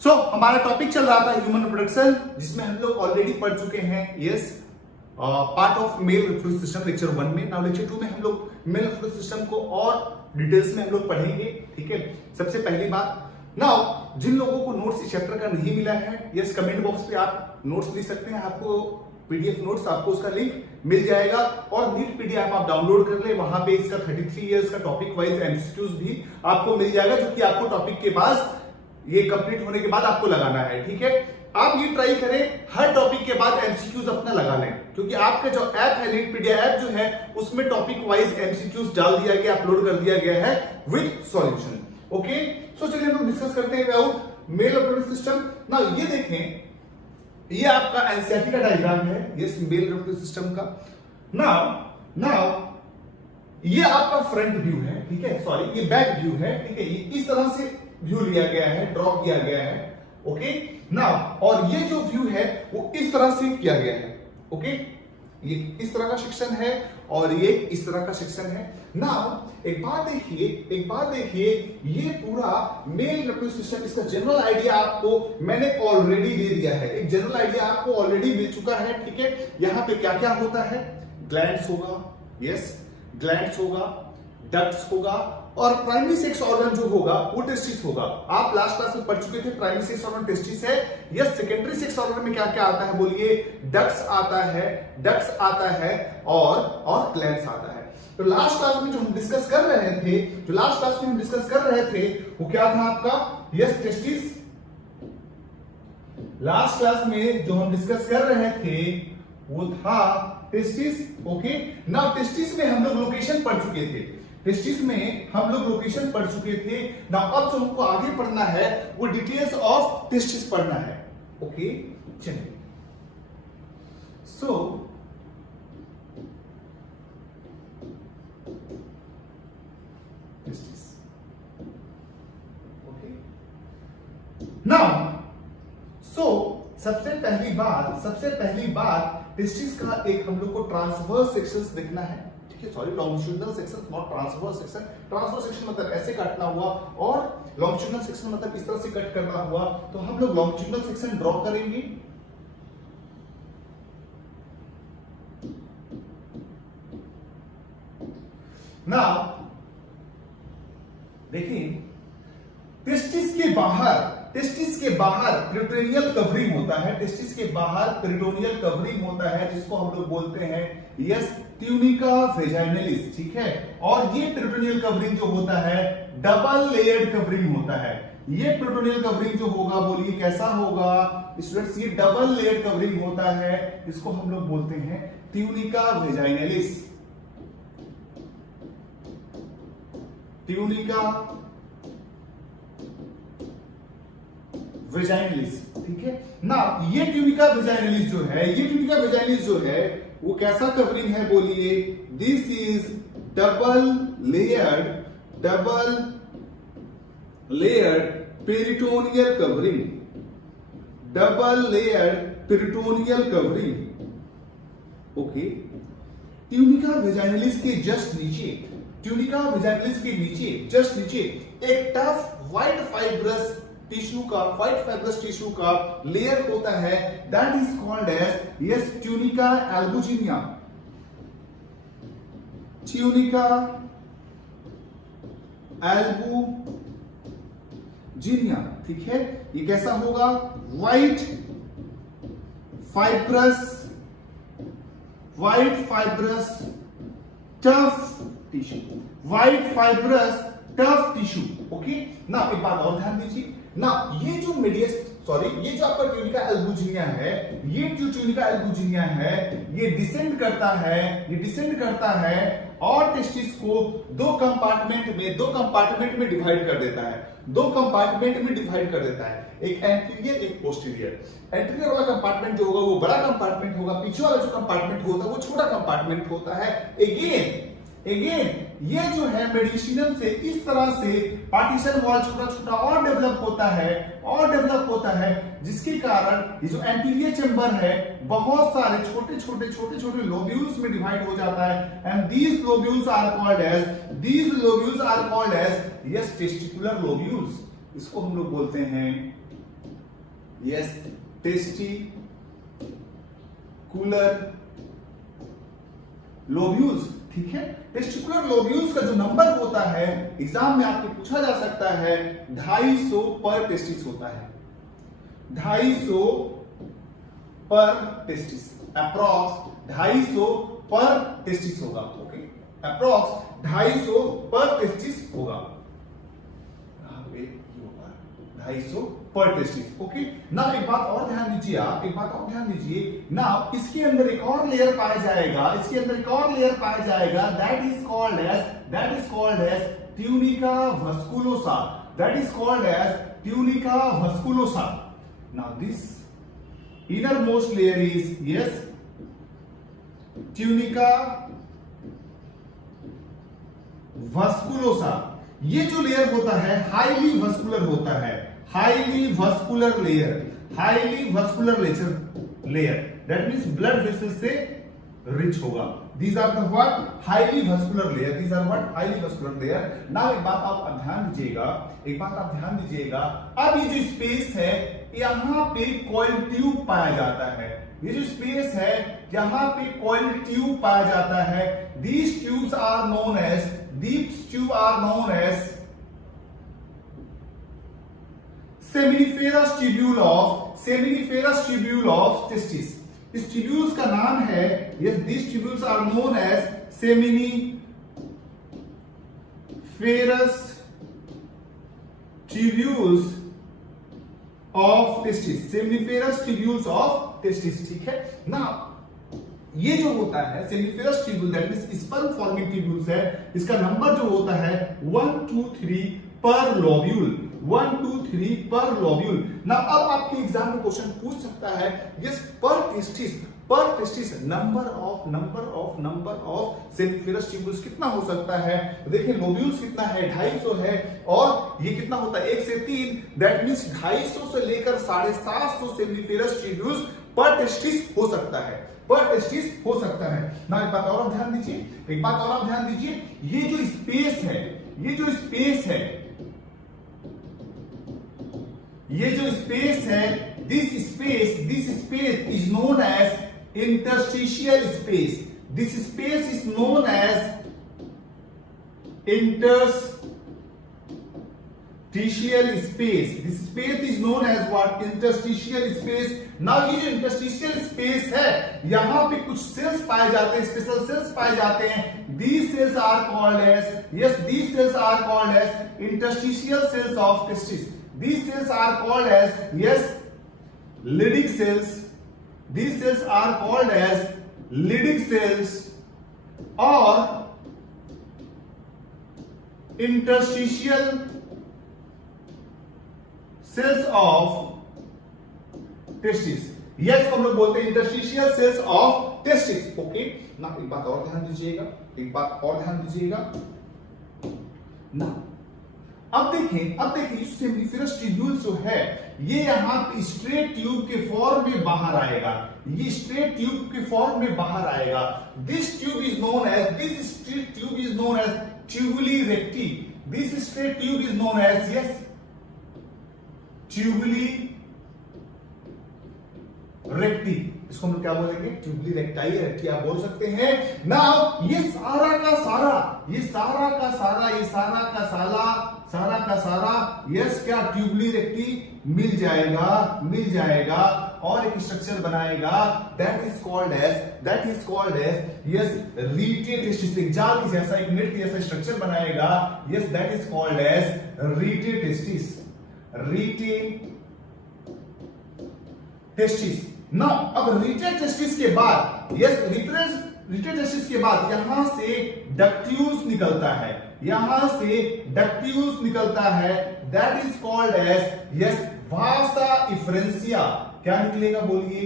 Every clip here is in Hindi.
हमारा टॉपिक चल रहा था ह्यूमन रिप्रोडक्शन, जिसमें हम लोग ऑलरेडी पढ़ चुके हैं part of male reproductive system lecture 1 में। नाउ लेक्चर 2 में हम लोग मेल रिप्रोडक्टिव सिस्टम को और डिटेल्स में हम लोग पढ़ेंगे। ठीक है, सबसे पहली बात, नाउ जिन लोगों को नोट्स इस चैप्टर का नहीं मिला है, यस कमेंट बॉक्स पे आप नोट्स लिख सकते हैं। आपको पीडीएफ नोट्स, आपको उसका लिंक मिल जाएगा और नीट पीडीएफ आप डाउनलोड कर ले। वहां पे इसका 33 इयर्स का टॉपिक वाइज एमसीक्यूज भी आपको मिल जाएगा, जो कि आपको टॉपिक के बाद ये कंप्लीट होने के बाद आपको लगाना है। ठीक है, आप ये ट्राई करें हर टॉपिक के बाद एमसीक्यूज अपना लगा लें, क्योंकि आपका जो ऐप है नीट पीडीएफ ऐप जो है उसमें टॉपिक वाइज एमसीक्यूज डाल दिया गया, अपलोड कर दिया गया है विद सॉल्यूशन। ओके, सो चलिए हम डिस्कस करते हैं अबाउट मेल रिप्रोडक्टिव सिस्टम। ना ये देखें, ये आपका एनसीईआरटी का डायग्राम है, ये मेल रिप्रोडक्टिव सिस्टम का। नाउ ये आपका फ्रंट व्यू है, ठीक है, सॉरी ये बैक व्यू है। ठीक है, ये इस तरह से व्यू लिया गया है, ड्रॉ किया गया है। ओके, नाउ और ये जो व्यू है वो इस तरह से किया गया है। ओके, ये इस तरह का सेक्शन है और ये इस तरह का सेक्शन है। नाउ एक बात देखिए, ये पूरा मेल रिप्रोडक्टिव सिस्टम, इसका जनरल आइडिया आपको मैंने ऑलरेडी दे दिया है। एक जनरल आइडिया आपको ऑलरेडी मिल चुका है। ठीक है, यहां पे क्या क्या होता है, ग्लैंड्स होगा, यस ग्लैंड्स होगा, डक्ट्स होगा और प्राइमरी सेक्स ऑर्गन जो होगा वो टेस्टिस होगा। आप लास्ट क्लास में पढ़ चुके थे, प्राइमरी सेक्स ऑर्गन टेस्टिस है। यस, सेकेंडरी सेक्स ऑर्गन में क्या क्या आता है बोलिए, डक्ट्स आता है और ग्लैंड्स आता है। तो लास्ट क्लास में जो हम डिस्कस कर रहे थे वो क्या था आपका, यस टेस्टिस। लास्ट क्लास में जो हम डिस्कस कर रहे थे वो था टेस्टिस। ओके, नाउ टेस्टिस में हम लोग लोकेशन पढ़ चुके थे। नाउ अब जो हमको आगे पढ़ना है वो डिटेल्स ऑफ टेस्टिस पढ़ना है। ओके, चलिए, सो टेस्टिस। ओके, नाउ सबसे पहली बात टेस्टिस का एक हम लोग को ट्रांसवर्स सेक्शंस देखना है। ठीक है, sorry longitudinal section, not transverse section. Transverse section मतलब ऐसे काटना हुआ और लॉन्गिट्यूडिनल सेक्शन मतलब इस तरह से कट करना हुआ। तो हम लोग लॉन्गिट्यूडिनल सेक्शन ड्रॉ करेंगे। नाउ देखिए, टेस्टिस के बाहर पेरिटोनियल कवरिंग होता है। टेस्टिस के बाहर पेरिटोनियल कवरिंग होता है, जिसको हम लोग बोलते हैं यस ट्यूनिका वेजाइनलिस। ठीक है, और ये पेरिटोनियल कवरिंग जो होता है डबल लेयर्ड कवरिंग होता है। ये पेरिटोनियल कवरिंग जो होगा बोलिए कैसा होगा स्टूडेंट्स, ये डबल लेयर्ड कवरिंग होता है, इसको हम लोग बोलते हैं ट्यूनिका वेजाइनलिस। वेजाइनलिस। ठीक है ना, ये ट्यूनिका वेजाइनलिस जो है वो कैसा कवरिंग है बोलिए, this is double layered peritoneal covering. Okay, tunica vaginalis के जस्ट नीचे, जस्ट नीचे एक टफ व्हाइट फाइब्रस टिश्यू का लेयर होता है, that is called as yes tunica albuginea. ठीक है, ये कैसा होगा, white fibrous tough tissue. Okay, ना एक बात और ध्यान दीजिए ना, ये जो आपका ट्यूनिका एल्बुजिनिया है, ये डिसेंड करता है और टेस्टिस को दो कंपार्टमेंट में डिवाइड कर देता है। एक एंटीरियर, एक पोस्टीरियर। एंटीरियर वाला कंपार्टमेंट जो होगा वो बड़ा कंपार्टमेंट होगा, पीछे वाला जो कंपार्टमेंट होता है वो छोटा कंपार्टमेंट होता है। अगेन ये जो है मेडिसिनल से इस तरह से पार्टीशन वॉल छोटा और डेवलप होता है, जिसके कारण ये जो एंटीरियर चेंबर है बहुत सारे छोटे लोब्यूल्स में डिवाइड हो जाता है। And these lobules are called as yes testicular lobules. इसको हम लोग बोलते हैं यस टेस्टिकुलर लोब्यूल्स, ठीक है। टेस्टिकुलर लोब्यूल्स का जो नंबर होता है एग्जाम में आपको पूछा जा सकता है 250 पर टेस्टिस होता है, 250 पर टेस्टिस, अप्रॉक्स 250 पर टेस्टिस होगा, ओके, अप्रॉक्स 250 पर टेस्टिस होगा, 250 पर टेस्टिस, ओके। ना एक बात और ध्यान दीजिए आप, एक बात और ध्यान दीजिए ना, इसके अंदर एक और लेयर पाया जाएगा, इसके अंदर एक और लेयर पाया जाएगा, that is called as tunica vasculosa, that is called as tunica vasculosa. Now this innermost layer is yes tunica vasculosa। ये जो लेयर होता है हाईली वस्कुलर होता है, highly vascular layer, highly vascular layer, that means blood vessel से रिच होगा। These are the what highly vascular layer, these are what highly vascular layer। now एक बात आप ध्यान दीजिएगा, एक बात आप ध्यान दीजिएगा, अब ये जो स्पेस है यहां पे कॉइल ट्यूब पाया जाता है, ये जो स्पेस है यहां पे कॉइल ट्यूब पाया जाता है, these tubes are known as seminiferous tubule of testis। इस ट्यूब्यूल्स का नाम है, yes these tubules are known as seminiferous tubules of testis, seminiferous tubules of testis, ठीक है ना। ये जो होता है seminiferous tubule, that means sperm forming tubules है, इसका नंबर जो होता है 1 2 3 पर लोब्यूल, 1 2 3 पर लोब्यूल। ना अब आपके एग्जाम में क्वेश्चन पूछ सकता है यस पर testis number of seminiferous tubules कितना हो सकता है। देखिए लोब्यूल्स कितना है 250 है, और ये कितना होता है 1 से 3, दैट मींस 250 से लेकर 750 सेमिनिफेरस ट्यूब्यूल्स पर टेस्टिस हो सकता है, पर टेस्टिस हो सकता है ना। एक बात और आप ध्यान दीजिए, एक बात और आप ध्यान दीजिए, ये जो स्पेस है, ये जो स्पेस है, ये जो स्पेस है, this space is known as interstitial space, this space is known as interstitial space, this space is known as what interstitial space। now ये जो interstitial space है यहां पे कुछ सेल्स पाए जाते हैं, स्पेशल सेल्स पाए जाते हैं, these cells are called as interstitial cells of testis, these cells are called as Leydig cells, these cells are called as Leydig cells or interstitial cells of testis। Yes हम लोग बोलते हैं interstitial cells of testis, okay ना। एक बात और ध्यान दीजिएगा, एक बात और ध्यान दीजिएगा ना। अब देखें सेमिनिफेरस ट्यूब्यूल्स जो है ये यहां पे स्ट्रेट ट्यूब के फॉर्म में बाहर आएगा, ये स्ट्रेट ट्यूब के फॉर्म में बाहर आएगा। This tube is known as tubuli recti, this straight tube is known as tubuli recti, इसको हम क्या बोलेंगे ट्यूबुली रेक्टाई रेक्टी आप बोल सकते हैं ना। ये सारा का सारा यस क्या ट्यूबुली रेक्टी मिल जाएगा और एक स्ट्रक्चर बनाएगा, दैट इज कॉल्ड एज यस रीटे टेस्टिस, एक जाल की जैसा, एक नेट की जैसा स्ट्रक्चर बनाएगा, yes that is called as rete testis. Now अब रीटे टेस्टिस के बाद यहां से डक्ट्यूल्स निकलता है, that is called as vasa efferentia. क्या निकलेगा बोलिए,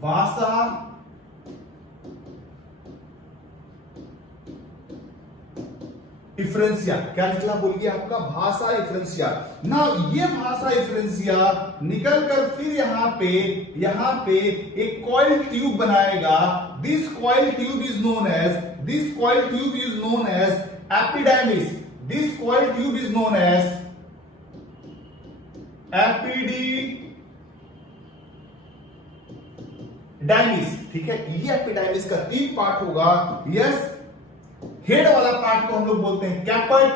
वासा इफ्रेंसिया। क्या निकला बोलिए आपका भाषा इफ्रेंसिया ना। ये भाषा इफ्रेंसिया निकलकर फिर यहां पे एक कॉइल ट्यूब बनाएगा, this coil tube is known as epididymis, this coil tube is known as epididymis, ठीक है। ये एपिडाइमिस का 3 पार्ट होगा। यस, हेड वाला पार्ट को हम लोग बोलते हैं कैपट,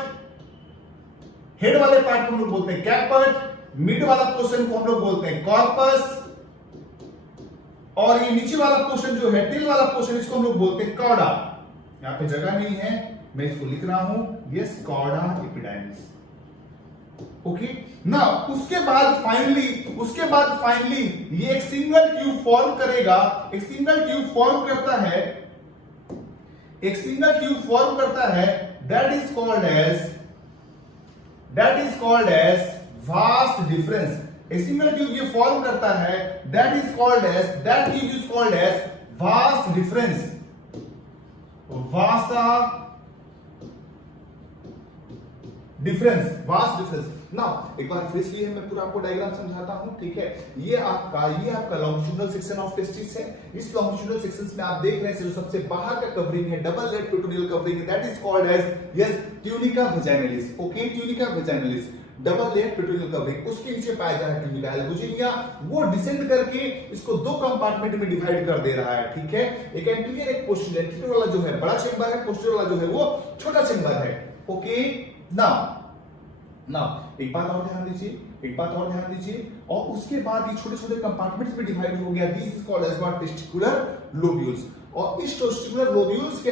हेड वाले पार्ट को हम लोग बोलते हैं कैपट, मिड वाला पोर्शन को हम लोग बोलते हैं कॉर्पस, और ये नीचे वाला पोर्शन जो है, टेल वाला पोर्शन, इसको हम लोग बोलते हैं कॉर्डा। यहां पे जगह नहीं है, मैं इसको लिख रहा हूं, यस, कॉर्डा एपिडाइमिस। ओके ना, उसके बाद फाइनली ये एक सिंगल ट्यूब फॉर्म करेगा। एक सिंगल ट्यूब फॉर्म करता है, that is called as vas deferens. एक सिंगल ट्यूब ये फॉर्म करता है, that tube is called as vas deferens. Vas deferens. Now एक बार फिर से मैं पूरा आपको डायग्राम समझाता हूं, ठीक है। ये आपका लॉन्गिट्यूडनल सेक्शन ऑफ टेस्टिस है। इस लॉन्गिट्यूडनल सेक्शंस में आप देख रहे हैं जो सबसे बाहर का कवरिंग है, double layered peritoneal covering, that is called as yes tunica vaginalis. Okay, tunica vaginalis, double layered peritoneal covering. उसके नीचे पाया जा रहा है ट्यूनिका एल्बुजिनिया। वो डिसेंड करके इसको 2 कंपार्टमेंट में डिवाइड कर दे रहा है, ठीक है। एक एंटीरियर, एक पोस्टीरियर। एंटीरियर वाला जो है बड़ा चेंबर है, पोस्टीरियर वाला जो है वो छोटा चेंबर है। ओके, नाउ एक बात और ध्यान दीजिए, और उसके बाद ये छोटे-छोटे कंपार्टमेंट्स में डिवाइड हो गया। This is called as what testicular lobules. और इस टेस्टिकुलर लोब्यूल्स के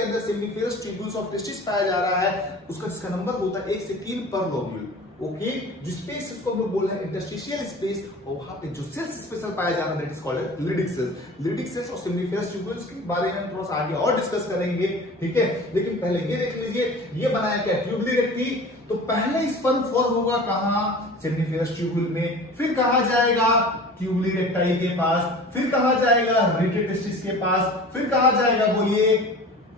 अंदर सेमिनिफेरस ट्यूब्यूल्स ऑफ टेस्टिस पाया जा रहा है। उसका जिसका नंबर होता है 1 से 3 पर लोब्यूल। ओके, जो स्पेस इसको हम लोग बोल रहे हैं इंटरस्टिशियल स्पेस, और वहां पे जो सेल्स स्पेशल पाया जा रहा है that is called Leydig cells और सेमिनिफेरस ट्यूब्यूल्स के बारे में हम थोड़ा सा आगे और डिस्कस करेंगे, ठीक है। लेकिन पहले ये देख लीजिए, ये बनाया क्या, ट्यूबुली रेक्टी। तो पहले स्पर्म फॉर्म होगा कहां, सेमिनिफेरस ट्यूब्यूल में, फिर कहा जाएगा ट्यूबुली रेक्टाई के पास, फिर कहा जाएगा रिटेड टेस्टिस के पास, फिर कहा जाएगा बोलिए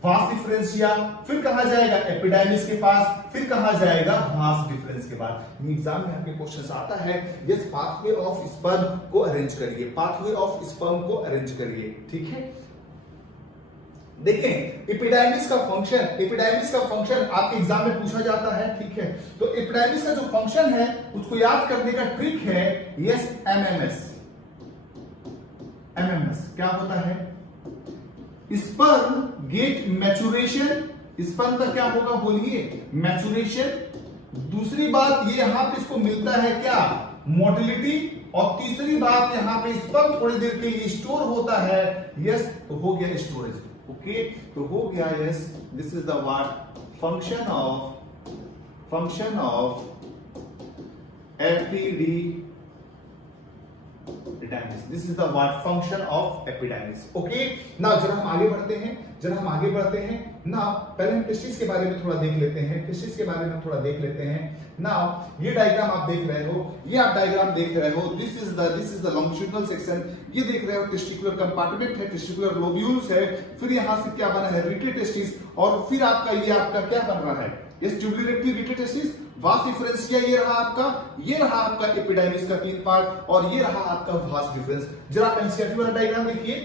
वास डिफरेंशिया, फिर कहा जाएगा एपिडाइमिस के पास, फिर कहा जाएगा वास डिफरेंस के बाद। एग्जाम में आपके क्वेश्चन आता है, यस, पाथवे ऑफ स्पर्म को अरेंज करिए, ठीक है। देखें, एपिडाइमिस का फंक्शन आपके एग्जाम में पूछा जाता है, ठीक है। तो एपिडाइमिस का जो फंक्शन है उसको याद करने का ट्रिक है, यस, एमएमएस। क्या होता है, स्पर्म गेट मैचुरेशन। स्पर्म का क्या होगा बोलिए, मैचुरेशन। दूसरी बात ये यहां पे इसको मिलता है क्या, मोटिलिटी। और तीसरी बात यहां पे स्पर्म थोड़ी देर के लिए स्टोर होता है, यस, तो हो गया स्टोरेज। ओके, तो हो गया, yes, this is the what function of epididymis. This is the what function of epididymis. Okay, now जरा हम आगे बढ़ते हैं। नाउ पहले हम टेस्टिस के बारे में थोड़ा देख लेते हैं। नाउ ये डायग्राम आप देख रहे हो, this is the longitudinal section. ये देख रहे हो टेस्टिकुलर कंपार्टमेंट है, टेस्टिकुलर लोब्यूल्स है, फिर यहां से क्या बना है, रिटेड टेस्टिस, और फिर आपका क्या बन रहा है, इस ट्यूबुली रेक्टी, रिटेड टेस्टिस, वास डिफरेंशिया। ये रहा आपका एपिडाइमिस का 3 पार्ट, और ये रहा आपका वास डिफरेंस। जरा आप एनसीईआरटी वाला डायग्राम देखिए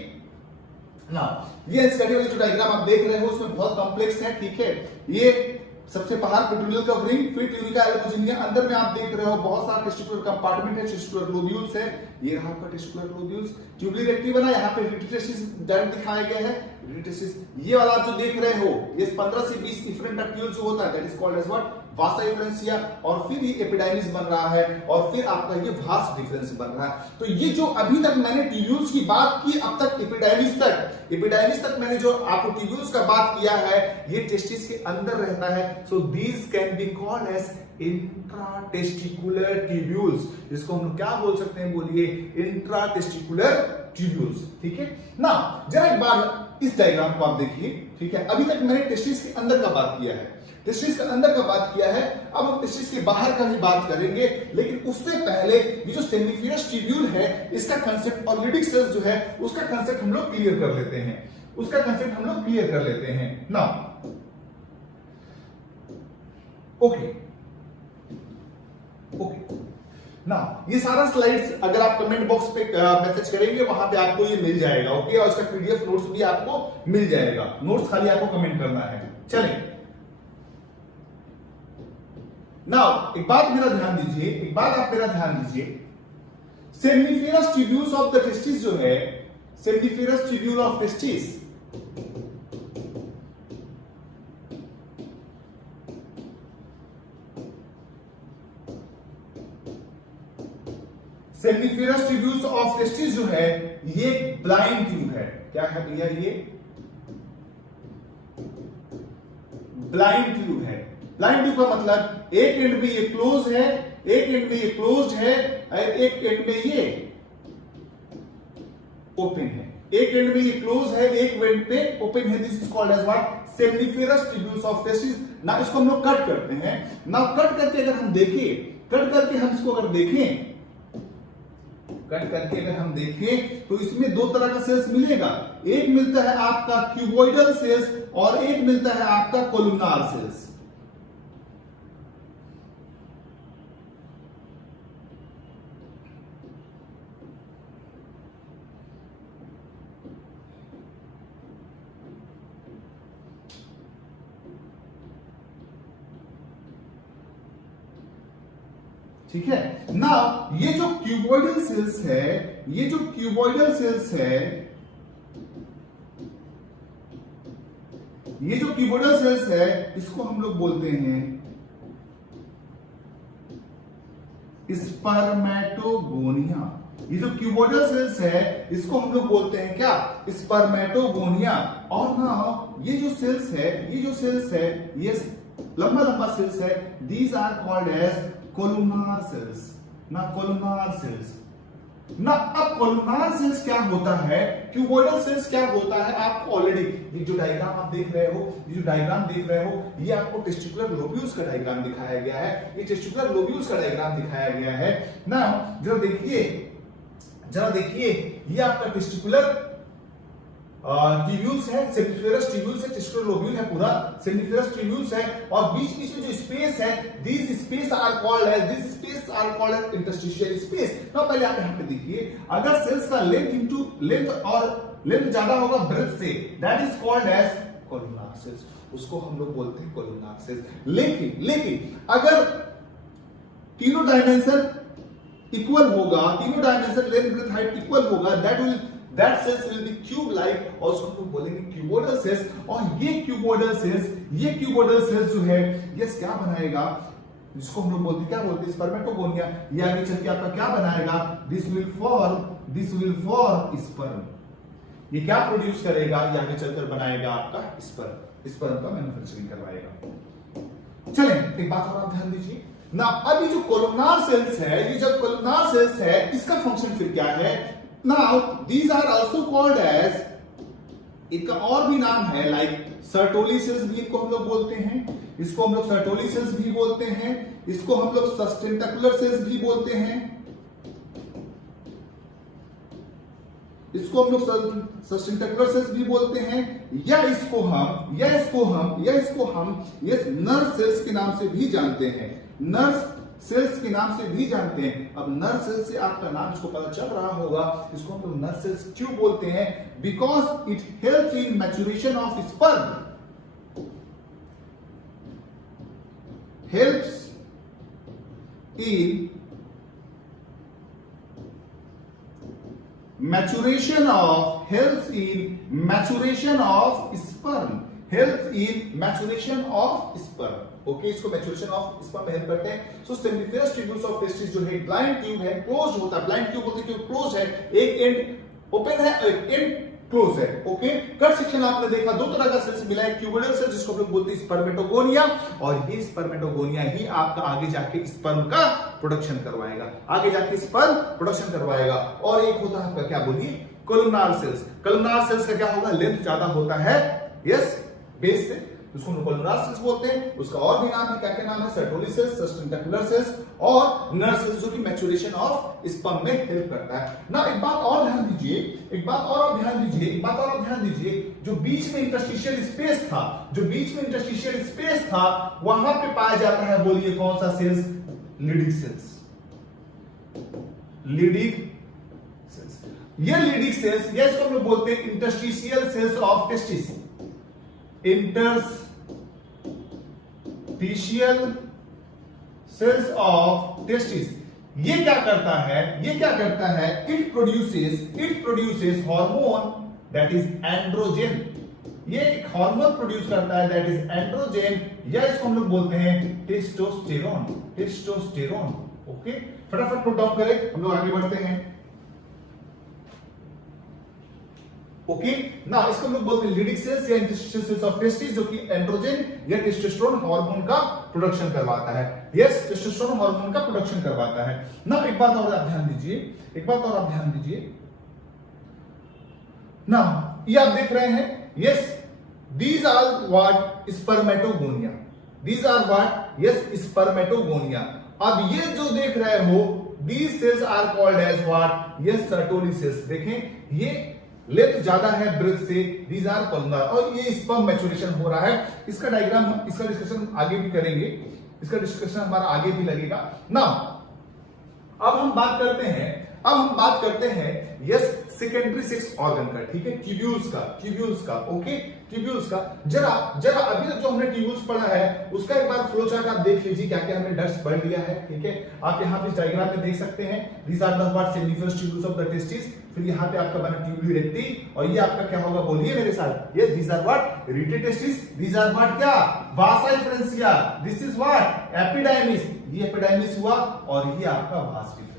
ना। ये एनसीईआरटी वाली जो डायग्राम आप देख रहे हो उसमें बहुत कॉम्प्लेक्स है, ठीक है। ये सबसे बाहर पेट्रोनियल कवरिंग, फिर ट्यूनिका एल्बुजिनिया, अंदर में आप देख रहे हो बहुत सारा टेस्टिकुलर कंपार्टमेंट है, टेस्टिकुलर लोब्यूल्स है। ये रहा आपका टेस्टिकुलर लोब्यूल्स, ट्यूबुली रेक्टी बना, यहाँ पे रिटेड टेस्टिस डायरेक्ट दिखाया गया है, रिटेड टेस्टिस। ये वाला आप जो देख रहे हो, ये 15 से 20 डिफरेंट टक्यूल्स होता है, that is called as what, vasa deferentia. और फिर ये एपिडाइमिस बन रहा है, और फिर आपका ये वास डिफरेंस बन रहा है। तो ये जो अभी तक मैंने ट्यूब्यूल्स की बात की, अब तक एपिडाइमिस तक मैंने जो आपको ट्यूब्यूल्स का बात किया है, ये टेस्टिस के अंदर रहता है। So these can be called as intratesticular tubules. इसको हम क्या बोल सकते हैं, बोलिए, इंट्राटेस्टिकुलर ट्यूब्यूल्स, ठीक है ना। जरा एक बार इस डायग्राम को आप देखिए, ठीक है। अभी तक मैंने टेस्टिस के अंदर का बात किया है, अब हम टेस्टिस के बाहर का भी बात करेंगे। लेकिन उससे पहले ये जो सेमिनिफेरस ट्यूब्यूल है, इसका कंसेप्ट और लिडिक सेल्स जो है उसका कंसेप्ट हम लोग क्लियर कर लेते हैं। नाउ ओके, ना ये सारा स्लाइड्स अगर आप कमेंट बॉक्स पे मैसेज करेंगे वहां पे आपको ये मिल जाएगा, ओके। और इसका पीडीएफ नोट्स भी आपको मिल जाएगा, नोट्स खाली आपको कमेंट करना है। चलिए नाउ एक बात मेरा ध्यान दीजिए, एक बात आप मेरा ध्यान दीजिए, seminiferous tubules of the testis जो है, seminiferous tubule of testis, seminiferous tubules of testis जो है ये ब्लाइंड ट्यूब है। क्या है भैया? ये ब्लाइंड ट्यूब है। ब्लाइंड ट्यूब का मतलब एक एंड में ये क्लोज है, एक एंड में ये क्लोज्ड है, और एक एंड में ये ओपन है। एक एंड में ये क्लोज है, एक एंड पे ओपन है। This is called as what? Seminiferous tubules of testis. ना इसको हम लोग कट करते हैं। ना कट करके अगर हम देखें, कट करके हम इसको अगर देखें, कट करके अगर हम देखें तो इसमें दो तरह का सेल्स मिलेगा। एक मिलता है आपका क्यूबॉइडल सेल्स और एक मिलता है आपका कोलुमनार सेल्स। ठीक है ना? ये जो क्यूबॉइडल सेल्स है, ये जो क्यूबॉइडल सेल्स है, ये जो क्यूबॉइडल सेल्स है, इसको हम लोग बोलते हैं स्पर्मेटोगोनिया। ये जो क्यूबॉइडल सेल्स है इसको हम लोग बोलते हैं क्या? स्पर्मेटोगोनिया। और ना ये जो सेल्स है, ये जो सेल्स है, ये लंबा लंबा सेल्स है, these are called as columnar cells. ना कोलुमनार सेल्स ना। अब कोलुमनार सेल्स क्या होता है, क्यूबॉइडल सेल्स क्या होता है, आपको ऑलरेडी ये जो डायग्राम आप देख रहे हो, ये जो डायग्राम देख रहे हो, ये आपको टेस्टिकुलर लोब्यूल्स का डायग्राम दिखाया गया है। ये टेस्टिकुलर लोब्यूल्स का डायग्राम दिखाया गया है ना। जरा देखिए, ये आपका टेस्टिकुलर ट्यूब्यूल्स है, सेमिनिफेरस ट्यूब्यूल्स है, टेस्टिकुलर लोब्यूल है पूरा, सेमिनिफेरस ट्यूब्यूल्स है, और बीच बीच में जो स्पेस है, this space are called as interstitial space. तो पहले आप यहां पे देखिए, अगर सेल्स का लेंथ और लेंथ ज्यादा होगा ब्रेथ से, that is called as columnar cells. उसको हम लोग बोलते हैं कोलुमनार सेल्स। लेकिन अगर तीनों डायमेंशन इक्वल होगा, तीनों dimension length breadth height equal होगा, that cells will be cube like, और उसको हम लोग बोलेंगे क्यूबॉइडल सेल्स। और ये क्यूबॉइडल सेल्स जो है ये क्या बनाएगा, जिसको हम लोग क्या बोलते हैं स्पर्मेटोगोनिया। ये आगे चल के आपका क्या बनाएगा? This will form sperm. ये क्या प्रोड्यूस करेगा? ये आगे चलकर बनाएगा आपका स्पर्म का मैन्युफैक्चरिंग करवाएगा। चलें, एक बात और आप ध्यान दीजिए ना। अब ये जो कोलुमनार सेल्स है, ये जब कोलुमनार सेल्स है, इसका फंक्शन फिर क्या है? Now these are also called as, इनका और भी नाम है, लाइक सर्टोली सेल्स भी इनको हम लोग बोलते हैं, इसको हम लोग सर्टोली सेल्स भी बोलते हैं, इसको हम लोग सस्टेंटेकुलर सेल्स भी बोलते हैं, इसको हम लोग सस्टेंटेकुलर सेल्स भी बोलते हैं, या इसको हम नर्व सेल्स के नाम से भी जानते हैं, नर्व सेल्स के नाम से भी जानते हैं। अब नर्व सेल्स से आपका नाम इसको पता चल रहा होगा, इसको हम लोग नर्व सेल्स क्यों बोलते हैं? Because it helps in maturation of sperm, helps in maturation of sperm. Okay, इसको मैच्योरेशन ऑफ स्पर्म में हेल्प करते हैं। सो सेमिनिफेरस ट्यूब्यूल्स ऑफ टेस्टिस जो है ब्लाइंड ट्यूब है, क्लोज होता है। ब्लाइंड ट्यूब बोलते हैं क्योंकि क्लोज है, एक एंड ओपन है, एक एंड क्लोज है। ओके, कट सेक्शन आपने देखा, दो तरह का सेल्स मिला है, क्यूबॉइडल सेल्स जिसको हम लोग बोलते हैं स्पर्मेटोगोनिया, और ये स्पर्मेटोगोनिया ही आपका आगे जाके स्पर्म का प्रोडक्शन करवाएगा, आगे जाके स्पर्म प्रोडक्शन करवाएगा। और एक होता है आपका क्या बोलिए, कोलुमनार सेल्स। कोलुमनार सेल्स का क्या होगा? लेंथ ज्यादा होता है, यस, बेस से, उसको हम कोलुमनार सेल्स बोलते हैं। उसका और भी नाम है, क्या क्या नाम है? सर्टोली सेल्स, सस्टेंटेकुलर सेल्स और नर्व सेल्स, जो कि मैच्योरेशन ऑफ स्पर्म में हेल्प करता है ना। एक बात और ध्यान दीजिए, जो बीच में इंटरस्टिशियल स्पेस था, वहां पे पाया जाता है, बोलिए कौन सा सेल्स? Leydig cells. ये लीडिंग सेल्स, ये इसको हम लोग बोलते हैं interstitial cells of testis. Interstitial cells of testis, ये क्या करता है, ये क्या करता है, it produces hormone that is androgen, ये एक हार्मोन प्रोड्यूस करता है दैट इज एंड्रोजन, या इसको हम लोग बोलते हैं टेस्टोस्टेरोन, टेस्टोस्टेरोन। ओके, फटाफट नोट डाउन करें, हम लोग आगे बढ़ते हैं। ओके, ना इसको हम लोग बोलते हैं लीडिंग सेल्स या इंटरस्टिशियल सेल्स ऑफ टेस्टिस, जो कि एंड्रोजन या टेस्टोस्टेरोन हार्मोन का प्रोडक्शन करवाता है। यस, टेस्टोस्टेरोन हार्मोन का प्रोडक्शन करवाता है ना। एक बात और आप ध्यान दीजिए, एक बात और आप ध्यान दीजिए ना, ये आप देख रहे हैं, yes these are what spermatogonia, these are what, yes spermatogonia. अब ये जो देख रहे हो, these cells are called as what, yes Sertoli cells. देखें ये लेंथ ज्यादा है ब्रेथ से, दीज आर कॉलमर, और ये स्पर्म मैच्योरेशन हो रहा है। इसका डायग्राम हम, इसका डिस्कशन आगे भी करेंगे, इसका डिस्कशन हमारा आगे भी लगेगा ना। अब हम बात करते हैं, अब हम बात करते हैं यस सेकेंडरी सेक्स ऑर्गन का, ठीक है, ट्यूब्यूल्स का, ट्यूब्यूल्स का। ओके, ट्यूब्यूल्स का जरा जरा अभी तक जो हमने ट्यूब्यूल्स पढ़ा है उसका एक बार फ्लो चार्ट आप देख लीजिए, क्या क्या हमने डस्ट पढ़ लिया है। ठीक है, आप यहाँ पे डायग्राम में देख सकते हैं, these are the what seminiferous tubules of the testis, फिर यहाँ पे आपका बना ट्यूब्यूल रेक्टी, और ये आपका क्या होगा, बोलिए मेरे साथ, yes these are what rete testis, these are what क्या, vasa deferentia, this is what epididymis, ये एपिडाइमिस हुआ, और ये आपका वास डिफरेंस,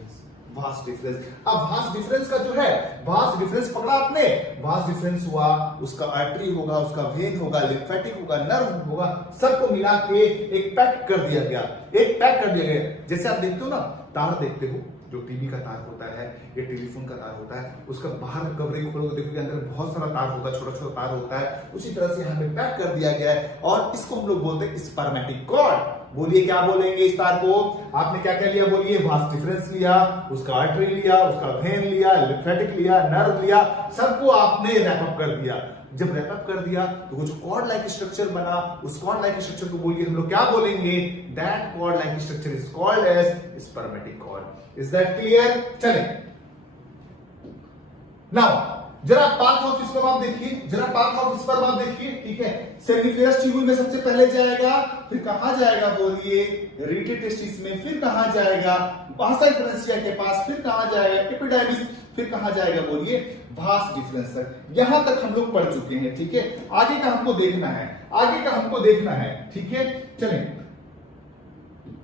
वास डिफरेंस। अब वास डिफरेंस का जो है, वास डिफरेंस पकड़ा आपने, वास डिफरेंस हुआ, उसका आर्टरी होगा, उसका वेन होगा, लिम्फेटिक होगा, नर्व होगा, सबको मिला के एक पैक कर दिया गया, एक पैक कर दिया गया। जैसे आप देखते हो ना, तार देखते हो, जो टीवी का तार होता है या टेलीफोन का तार होता है, उसका बाहर कवरिंग खोलोगे देखोगे अंदर बहुत सारा तार होगा, छोटा छोटा तार होता है, उसी तरह से यहाँ पे पैक कर दिया गया है, और इसको हम लोग बोलते हैं स्पर्मेटिक कॉर्ड। बोलिए क्या बोलेंगे इस तार को, आपने क्या क्या लिया, बोलिए वास डिफरेंस लिया, उसका आर्टरी लिया, उसका वेन लिया, लिम्फेटिक लिया, नर्व लिया, सबको आपने रैपअप कर दिया। जब रैपअप कर दिया तो कुछ कॉर्ड लाइक स्ट्रक्चर बना, उस कॉर्ड लाइक स्ट्रक्चर को बोलिए हम लोग क्या बोलेंगे, that cord like structure is called as spermatic cord. Is that clear? चले नाउ जरा पाथ ऑफ स्पर्म आप देखिए, जरा पाथ ऑफ स्पर्म आप देखिए, ठीक है, सेमिनिफरस ट्यूब्यूल में सबसे पहले जाएगा, फिर कहां जाएगा बोलिए, रेक्टी टेस्टिस में, फिर कहां जाएगा, वासा डिफरेंशिया के पास, फिर कहां जाएगा, एपिडाइमिस, फिर कहां जाएगा बोलिए, वास डिफरेंस तक। यहां तक हम लोग पढ़ चुके हैं, ठीक है, आगे का हमको देखना है, आगे का हमको देखना है, ठीक है। चलें,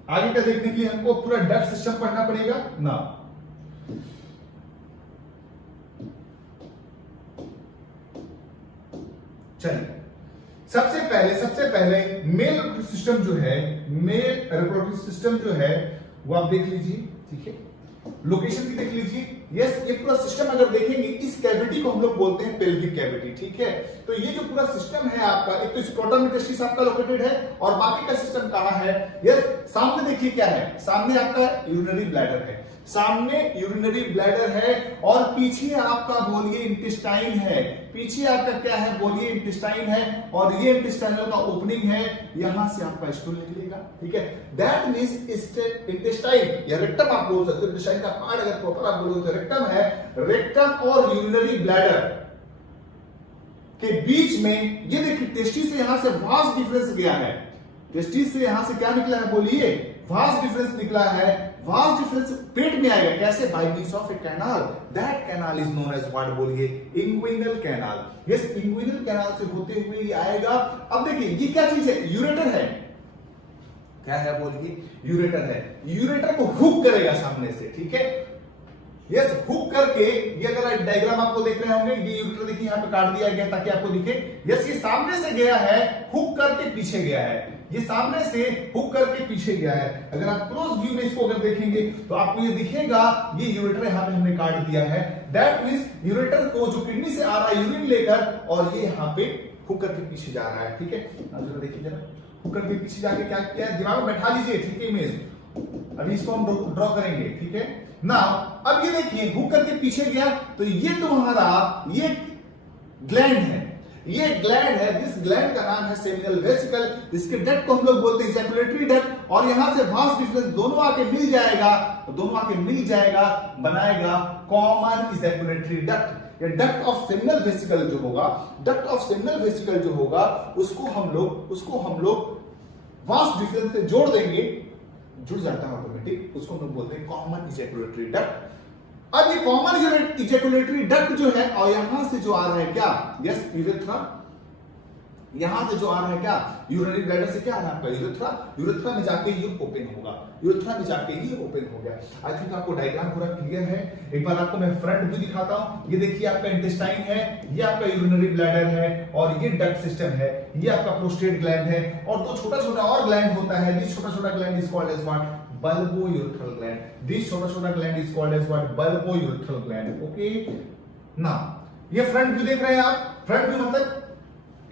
आगे का देखने के लिए हमको पूरा डक्ट सिस्टम पढ़ना पड़ेगा ना। चलिए, सबसे पहले मेल रिप्रोडक्टिव सिस्टम जो है, मेल रिप्रोडक्टिव सिस्टम जो है वो आप देख लीजिए, ठीक है, लोकेशन भी देख लीजिए। यस, ये पूरा सिस्टम अगर देखेंगे, इस कैविटी को हम लोग बोलते हैं पेल्विक कैविटी, ठीक है। तो ये जो पूरा सिस्टम है आपका, एक तो स्क्रोटम टेस्टिस आपका लोकेटेड है, और बाकी का सिस्टम कहां है, यस सामने देखिए क्या है, सामने आपका यूरिनरी ब्लैडर है, सामने यूरिनरी ब्लैडर है, और पीछे आपका बोलिए इंटेस्टाइन है, पीछे आपका क्या है बोलिए इंटेस्टाइन है, और ये इंटेस्टाइनल का ओपनिंग है, यहां से आपका स्टूल निकलेगा, ठीक है। दैट मींस इंटेस्टाइन या रेक्टम आप बोल सकते हो, इंटेस्टाइन का पार्ट अगर प्रॉपर आप बोलोगे तो रेक्टम है, रेक्टम और यूरिनरी ब्लैडर के बीच में ये देखिए टेस्टिस से यहां से वास डिफरेंस गया है, टेस्टिस से यहां से क्या निकला है बोलिए, वास डिफरेंस निकला है। वास डिफरेंस पेट में आएगा कैसे, by means of a canal, that canal is known as what बोलिए, inguinal canal. Yes, inguinal canal से होते हुए ये आएगा। अब देखिए ये क्या चीज है, यूरेटर है, क्या है बोलिए, यूरेटर है, यूरेटर को हुक करेगा सामने से, ठीक है। यस, हुक करके, ये अगर डायग्राम आपको देख रहे होंगे, ये यूरेटर देखिए यहाँ पे काट दिया गया ताकि आपको दिखे। यस, ये सामने से गया है, हुक करके पीछे गया है, ये सामने से हुक करके पीछे गया है। अगर आप क्लोज व्यू में इसको अगर देखेंगे तो आपको ये दिखेगा, ये यूरेटर यहाँ पे हमने काट दिया है। दैट मींस यूरेटर को जो किडनी से आ रहा है यूरिन लेकर, और ये यहाँ पे हुक करके पीछे जा रहा है, ठीक है। जरा देखिए, जरा हुक करके पीछे जाके क्या किया, दिमाग में बैठा लीजिए, ठीक है, इमेज अभी इसको हम ड्रॉ करेंगे, ठीक है ना। अब ये देखिए हुक करके पीछे गया, तो ये तुम्हारा ये ग्लैंड है, ये ग्लैंड है, दिस ग्लैंड का नाम है सेमिनल वेसिकल, इसके डक्ट को हम लोग बोलते हैं इजैकुलेटरी डक्ट, और यहां से वास डिफरेंस दोनों आके मिल जाएगा, तो दोनों आके मिल जाएगा, बनाएगा कॉमन इजैकुलेटरी डक्ट। ये डक्ट ऑफ सेमिनल वेसिकल जो होगा, डक्ट ऑफ सेमिनल वेसिकल जो होगा, उसको हम लोग वास डिफरेंस से जोड़ देंगे, जुड़ जाता है ऑटोमेटिक, उसको हम लोग बोलते हैं कॉमन इजैकुलेटरी डक्ट। अब ये कॉमन इजैकुलेटरी डक्ट जो है और यहां से जो आ रहा है क्या, यस यूरेथ्रा, यहां से जो आ रहा है क्या, यूरिनरी ब्लैडर से क्या आ रहा है आपका यूरेथ्रा, यूरेथ्रा में जाके ये ओपन होगा, यूरेथ्रा में जाके ये ओपन हो गया। आई थिंक आपको डायग्राम पूरा क्लियर है। एक बार आपको मैं फ्रंट व्यू दिखाता हूं। ये देखिए आपका इंटेस्टाइन है, ये आपका यूरिनरी ब्लैडर है और ये डक्ट सिस्टम है, ये आपका प्रोस्टेट ग्लैंड है और दो छोटा छोटा और ग्लैंड होता है। दिस छोटा छोटा gland is called as what, bulbourethral gland. This छोटा gland is called as what, bulbourethral gland. Okay, now ये फ्रंट व्यू देख रहे हैं आप, फ्रंट व्यू मतलब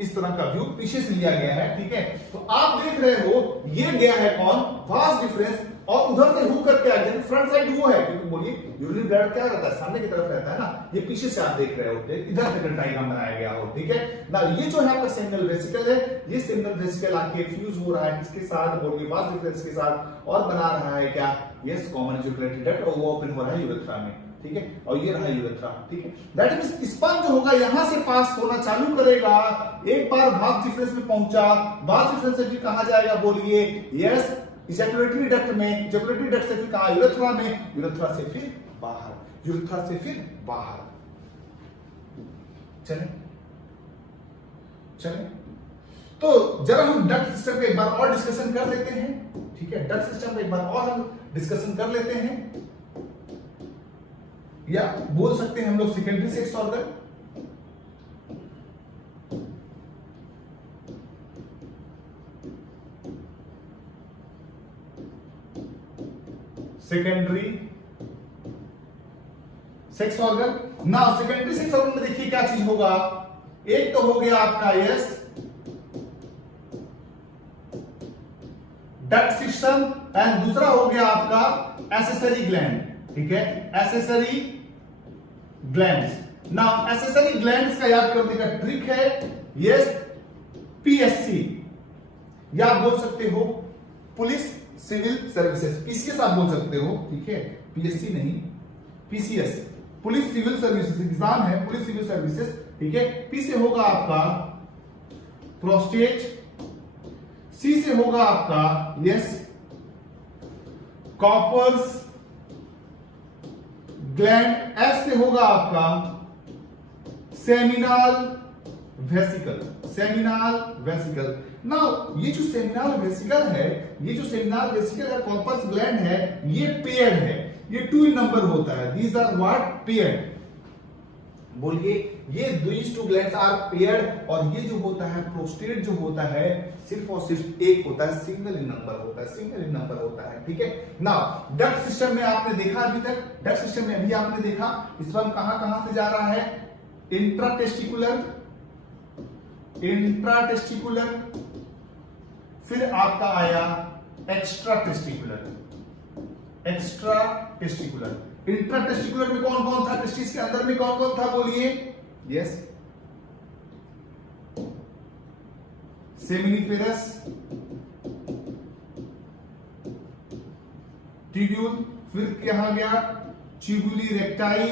इस तरह का व्यू पीछे से लिया गया है, ठीक है। तो आप देख रहे हो ये गया है कौन, वास्ट डिफरेंस, और उधर से हुक करके आ गया, फ्रंट साइड वो है, क्योंकि बोलिए यूरिनरी ब्लैडर क्या रहता है, सामने की तरफ रहता है ना, ये पीछे से आप देख रहे होते, इधर से डायग्राम बनाया गया हो, ठीक है ना। ये जो है आपका सेमिनल वेसिकल है, ये सेमिनल वेसिकल आके फ्यूज हो रहा है किसके साथ, बोलिए वास्ट डिफरेंस के साथ, और बना रहा है क्या, यस कॉमन इजैकुलेटरी डक्ट, और वो ओपन हो रहा है यूरेथ्रा में, ठीक है। और ये रहा यूरेथ्रा, ठीक है। दैट मींस स्पर्म जो होगा यहां से पास होना चालू करेगा, एक बार वास्ट डिफरेंस में पहुंचा, वास्ट डिफरेंस से फिर कहां जाएगा, बोलिए यस इजैकुलेटरी डक्ट में, इजैकुलेटरी डक्ट से फिर कहां, यूरेथ्रा में, यूरेथ्रा से फिर बाहर, यूरेथ्रा से फिर बाहर। चले चले, तो जरा हम डक्ट सिस्टम का एक बार और डिस्कशन कर लेते हैं, ठीक है। डक्ट सिस्टम का एक बार और हम डिस्कशन कर लेते हैं, या बोल सकते हैं हम लोग secondary sex organ. Secondary sex organ, ना सेकेंडरी सेक्स ऑर्गन में देखिए क्या चीज होगा, एक तो हो गया आपका यस डक्ट सिस्टम, एंड दूसरा हो गया आपका एसेसरी ग्लैंड, ठीक है, accessory glands. Now accessory glands का याद करने का ट्रिक है यस पीएससी, या आप बोल सकते हो पुलिस सिविल सर्विसेज, पीसीएस आप बोल सकते हो, ठीक है, पीएससी नहीं PCS, police civil services exam है, पुलिस सिविल सर्विसेज, ठीक है। पी से होगा आपका प्रोस्टेट, सी से होगा आपका यस कॉपर्स ग्लैंड, एस से होगा आपका seminal vesicle, seminal vesicle. Now ये जो सेमिनल वेसिकल है, ये जो सेमिनल वेसिकल है, कॉपर्स ग्लैंड है, ये पेयर्ड है, ये 2 इन नंबर होता है, दीज आर व्हाट पेयर्ड, बोलिए ये these two glands are paired, और ये जो होता है प्रोस्टेट जो होता है सिर्फ और सिर्फ एक होता है, सिंगल इन नंबर होता है, सिंगल इन नंबर होता है, ठीक है। नाउ डक्ट सिस्टम में आपने देखा अभी तक, डक्ट सिस्टम में अभी आपने देखा स्पर्म कहां कहां से जा रहा है, इंट्राटेस्टिकुलर, इंट्राटेस्टिकुलर, फिर आपका आया एक्स्ट्रा टेस्टिकुलर, एक्स्ट्रा टेस्टिकुलर। इंट्राटेस्टिकुलर में कौन कौन था, टेस्टिस के अंदर में कौन कौन था, बोलिए यस सेमिनिफेरस ट्यूब्यूल, फिर कहां गया ट्यूबुली रेक्टाई,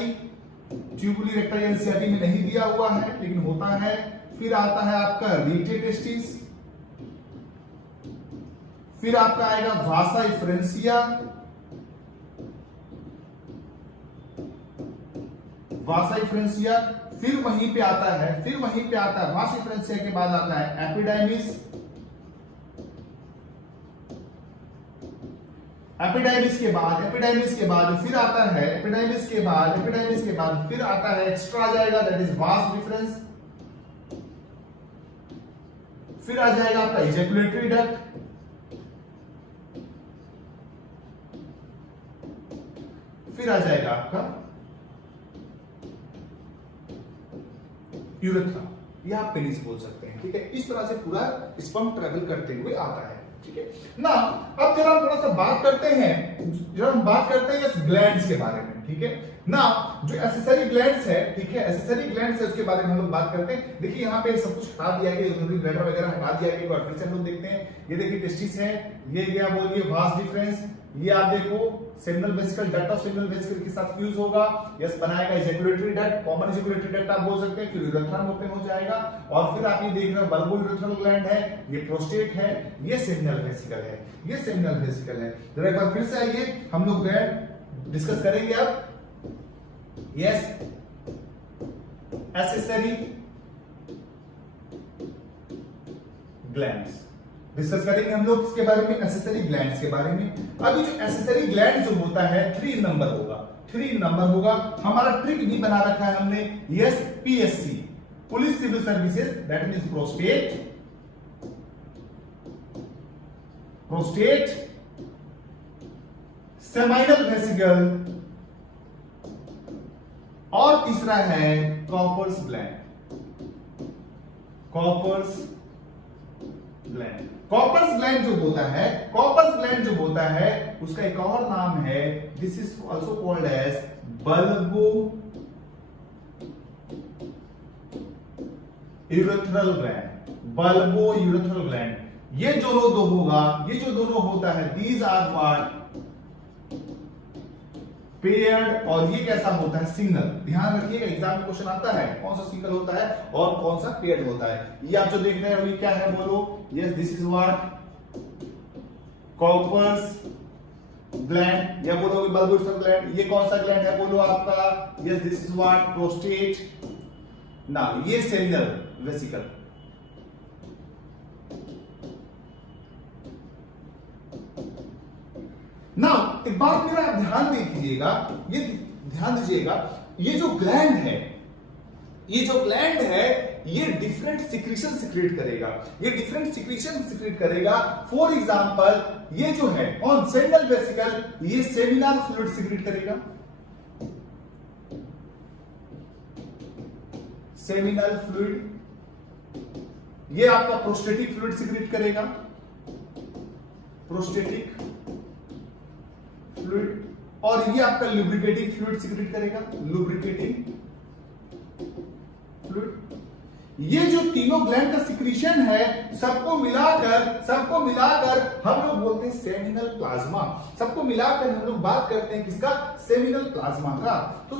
ट्यूबुली रेक्टाई एनसीईआरटी में नहीं दिया हुआ है लेकिन होता है। फिर आता है आपका रीटे टेस्टिस, फिर आपका आएगा वासा इफ्रेंसिया, वासा इफ्रेंसिया, फिर वहीं पे आता है, फिर वहीं पे आता है वासा इफ्रेंसिया के बाद आता है एपिडाइमिस, एपिडाइमिस के बाद, एपिडाइमिस के बाद फिर आता है, एपिडाइमिस के बाद, एपिडाइमिस के बाद फिर आता है एक्स्ट्रा आ जाएगा, दैट इज वास डिफरेंस, फिर आ जाएगा आपका इजैकुलेटरी डक्ट, फिर आ जाएगा आपका यूरेथ्रा, या आप पेनिस बोल सकते हैं, ठीक है। इस तरह से पूरा स्पर्म ट्रेवल करते हुए आता है, ठीक है ना। अब जरा हम थोड़ा सा बात करते हैं, जरा हम बात करते हैं इस ग्लैंड्स के बारे में, ठीक है ना। जो एसेसरी ग्लैंड्स है, ठीक है, एसेसरी ग्लैंड्स है उसके बारे में हम लोग बात करते हैं। देखिए यहाँ पे सब कुछ हटा दिया गया, यूरिनरी ब्लैडर वगैरह हटा दिया गया, फिर से हम लोग देखते हैं। ये देखिए टेस्टिस है, ये गया बोलिए वास डिफरेंस, ये आप देखो seminal vesicle duct of seminal vesicle के साथ फ्यूज होगा, यस बनाएगा ejaculatory duct, common ejaculatory duct आप बोल सकते हैं, फिर यूरेथ्रम ओपन हो जाएगा और फिर आप ये देख रहे हो बल्बो यूरेथ्रल ग्लैंड है, ये प्रोस्टेट है, ये सेमिनल वेसिकल है, ये सेमिनल वेसिकल है। जरा एक बार फिर से आइए हम लोग ग्लैंड डिस्कस करेंगे अब। यस एसेसरी ग्लैंड्स डिस्कस करेंगे हम लोग इसके बारे में, एसेसरी ग्लैंड्स के बारे में। अभी जो एसेसरी ग्लैंड जो होता है 3 नंबर होगा, 3 नंबर होगा। हमारा ट्रिक भी बना रखा है हमने, yes PSC police civil services, that means prostate, prostate, seminal vesicle और तीसरा है Cowper's gland, Cowper's gland. Cowper's gland जो होता है, कॉपर्स ग्लैंड जो होता है उसका एक और नाम है, this is also called as bulbo urethral gland, bulbo urethral gland. ये जो दो होगा, ये जो दोनों होता है, दीज आर व्हाट पेयर्ड, और ये कैसा होता है सिंगल। ध्यान रखिएगा एग्जाम में क्वेश्चन आता है कौन सा सिंगल होता है और कौन सा पेयर्ड होता है। ये आप जो देख रहे हैं ये क्या है बोलो, yes this is what Cowper's gland, या बोलोगे बल्बोइड ग्लैंड। ये कौन सा ग्लैंड है बोलो आपका, yes this is what prostate. Now ये सेमिनल वेसिकल, नाउ एक बात मेरा आप ध्यान दीजिएगा, ये ध्यान दीजिएगा, ये जो ग्लैंड है, ये जो ग्लैंड है ये डिफरेंट सिक्रीशन सिक्रेट करेगा, ये डिफरेंट सिक्रीशन सिक्रेट करेगा। फॉर एग्जांपल ये जो है ऑन सेमिनल वेसिकल, ये सेमिनल फ्लूइड सिक्रेट करेगा, सेमिनल फ्लूइड। ये आपका प्रोस्टेटिक फ्लूइड सिक्रेट करेगा, प्रोस्टेटिक फ्लूइड, और ये आपका लुब्रिकेटिंग फ्लूइड सिक्रेट करेगा, लुब्रिकेटिंग फ्लूइड। ये जो तीनों ग्लैंड का सिक्रीशन है सबको मिलाकर हम लोग बोलते हैं सेमिनल प्लाज्मा। सबको मिलाकर हम लोग बात करते हैं किसका, सेमिनल प्लाज्मा का। तो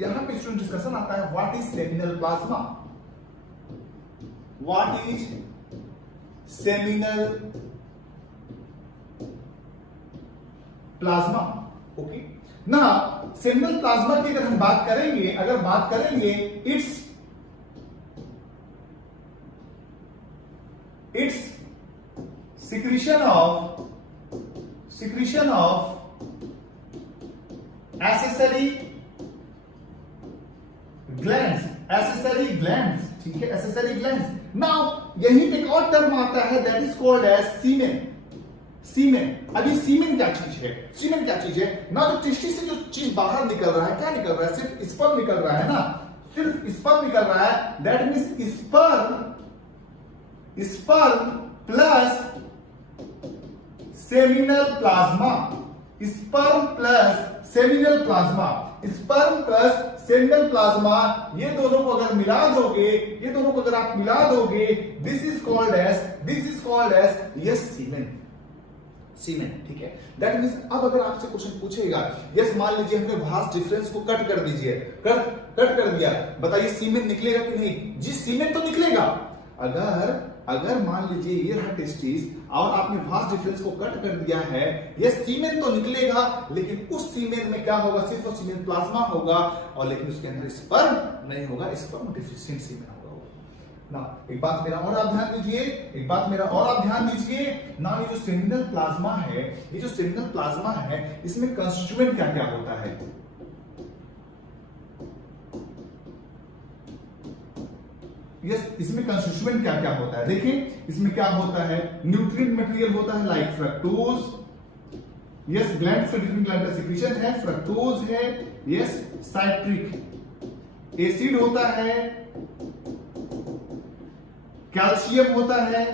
यहां पे स्टूडेंट डिस्कशन आता है what is seminal plasma, what is seminal plasma. Okay ना, सेमिनल प्लाज्मा की अगर हम बात करेंगे, it's secretion of accessory glands, ठीक है, accessory glands। नाउ यहीं पे एक और टर्म आता है दैट इज कॉल्ड एज सीमेन। अभी सीमेन क्या चीज है ना, तो टेस्टिस से जो चीज बाहर निकल रहा है, क्या निकल रहा है, सिर्फ स्पर्म निकल रहा है ना, सिर्फ स्पर्म निकल रहा है, that means sperm plus seminal plasma, sperm plus seminal plasma, sperm plus seminal plasma, ये दोनों को अगर मिला दोगे, ये दोनों को अगर आप मिला दोगे, this is called as yes semen, ठीक है। दैट मींस अब अगर आपसे क्वेश्चन पूछेगा, यस मान लीजिए हमने वास्ट डिफरेंस को कट कर दीजिए, कट कर दिया, बताइए सीमेन निकलेगा कि नहीं? जी सीमेन तो निकलेगा। अगर मान लीजिए ये रहा टेस्टिस और आपने वास्ट डिफरेंस को कट कर दिया है, ये सीमेन तो निकलेगा, लेकिन उस सीमेन में क्या होगा, सिर्फ और सीमेन प्लाज्मा होगा, और लेकिन उसके अंदर स्पर्म नहीं होगा, स्पर्म डेफिशिएंट सीमेन होगा। ना एक बात मेरा और आप ध्यान दीजिए, ना ये जो सेमिनल प्लाज्मा है, इसमें कंस्टिट्यूएंट क्या क्या होता है? इसमें कंस्टिट्यूएंट क्या क्या होता है? देखिए इसमें क्या होता है, न्यूट्रिएंट मटेरियल होता है लाइक फ्रक्टोज, यस ग्लैंड से डिफरेंट ग्लैंड का सिक्रीशन है, फ्रक्टोज है, यस साइट्रिक एसिड होता है, कैल्शियम होता है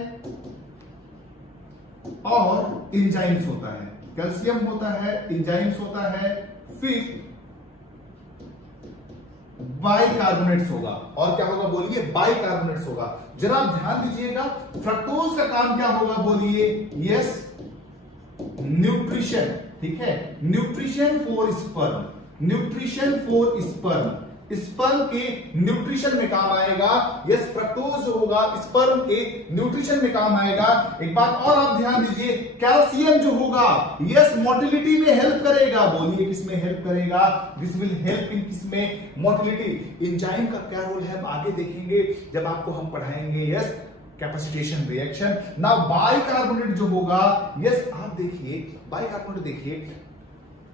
और एंजाइम्स होता है, कैल्शियम होता है, एंजाइम्स होता है, फिर बाइकार्बोनेट्स होगा, और क्या होगा बोलिए, बाइकार्बोनेट्स होगा। जरा आप ध्यान दीजिएगा, फ्रक्टोज का काम क्या होगा बोलिए, यस न्यूट्रिशन, ठीक है, nutrition for sperm, nutrition for sperm, sperm के न्यूट्रिशन में काम आएगा। यस, फ्रक्टोज जो होगा स्पर्म के न्यूट्रिशन में काम आएगा। एक बात और आप ध्यान दीजिए, कैल्शियम जो होगा यस मोटिलिटी में हेल्प करेगा। बोलिए किसमें हेल्प करेगा? दिस विल हेल्प इन किसमें? मोटिलिटी। एंजाइम का क्या रोल है हम आगे देखेंगे जब आपको हम पढ़ाएंगे yes capacitation reaction. Now bicarbonate जो होगा यस, आप देखिए बाइकार्बोनेट देखिए,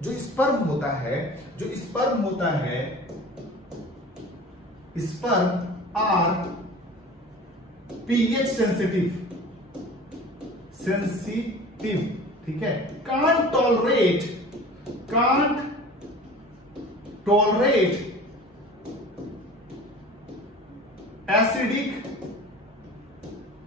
जो स्पर्म होता है, जो स्पर्म होता है, स्पर्म आर पीएच सेंसिटिव, ठीक है, can't tolerate acidic